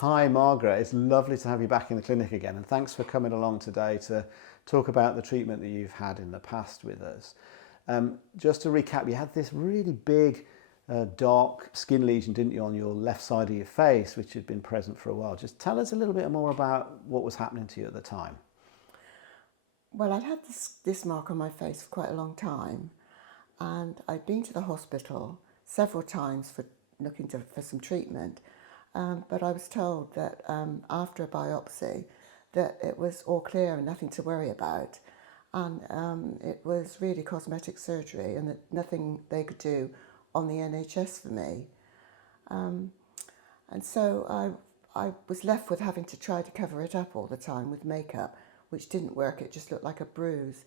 Hi Margaret, it's lovely to have you back in the clinic again, and thanks for coming along today to talk about the treatment that you've had in the past with us. Just to recap, you had this really big dark skin lesion, didn't you, on your left side of your face, which had been present for a while. Just tell us a little bit more about what was happening to you at the time. Well, I'd had this mark on my face for quite a long time, and I'd been to the hospital several times for for some treatment, but I was told that after a biopsy that it was all clear and nothing to worry about, and it was really cosmetic surgery and that nothing they could do on the NHS for me. And so I was left with having to try to cover it up all the time with makeup, which didn't work. It just looked like a bruise.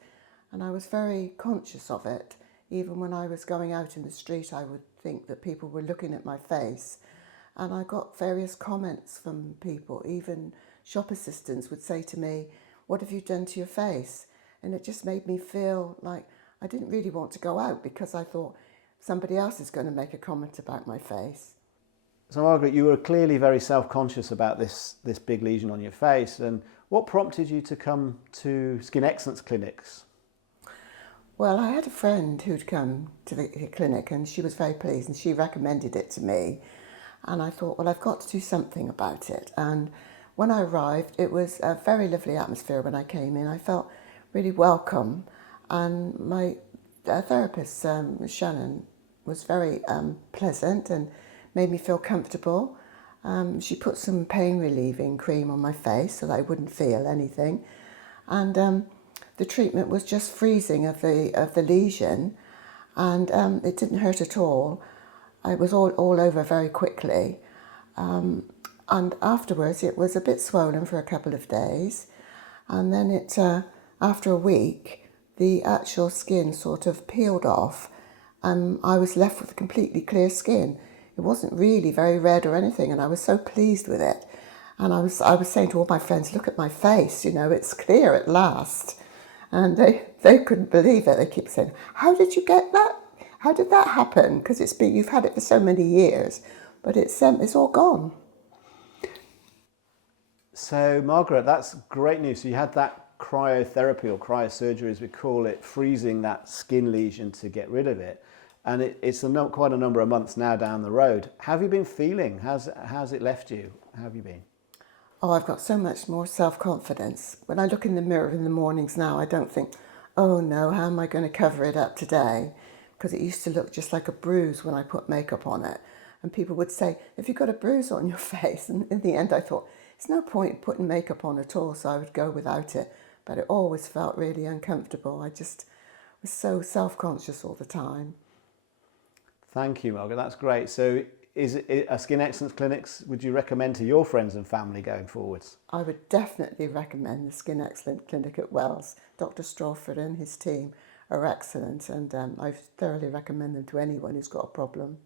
And I was very conscious of it. Even when I was going out in the street, I would think that people were looking at my face. And I got various comments from people. Even shop assistants would say to me, "What have you done to your face?" And it just made me feel like I didn't really want to go out because I thought somebody else is going to make a comment about my face. So Margaret, you were clearly very self-conscious about this big lesion on your face, and what prompted you to come to Skin Excellence clinics? Well, I had a friend who'd come to the clinic and she was very pleased and she recommended it to me. And I thought, well, I've got to do something about it. And when I arrived, it was a very lovely atmosphere when I came in. I felt really welcome. And my therapist, Shannon, was very pleasant and made me feel comfortable. She put some pain relieving cream on my face so that I wouldn't feel anything. And the treatment was just freezing of the lesion, and it didn't hurt at all. It was all over very quickly. And afterwards it was a bit swollen for a couple of days. And then after a week, the actual skin sort of peeled off and I was left with completely clear skin. It wasn't really very red or anything, and I was so pleased with it. And I was saying to all my friends, "Look at my face, it's clear at last." And they couldn't believe it. They keep saying, "How did you get that? How did that happen?" Because you've had it for so many years, but it's all gone. So Margaret, that's great news. So you had that cryotherapy or cryosurgery, as we call it, freezing that skin lesion to get rid of it. And it's quite a number of months now down the road. How have you been feeling? How's it left you? How have you been? Oh, I've got so much more self-confidence. When I look in the mirror in the mornings now, I don't think, "Oh no, how am I going to cover it up today?" Because it used to look just like a bruise when I put makeup on it. And people would say, "Have you got a bruise on your face?" And in the end I thought, there's no point putting makeup on at all, so I would go without it. But it always felt really uncomfortable. I just was so self-conscious all the time. Thank you, Margaret. That's great. So is it a Skin Excellence clinics, would you recommend to your friends and family going forwards? I would definitely recommend the Skin Excellent Clinic at Wells. Dr. Strawford and his team are excellent, and I thoroughly recommend them to anyone who's got a problem.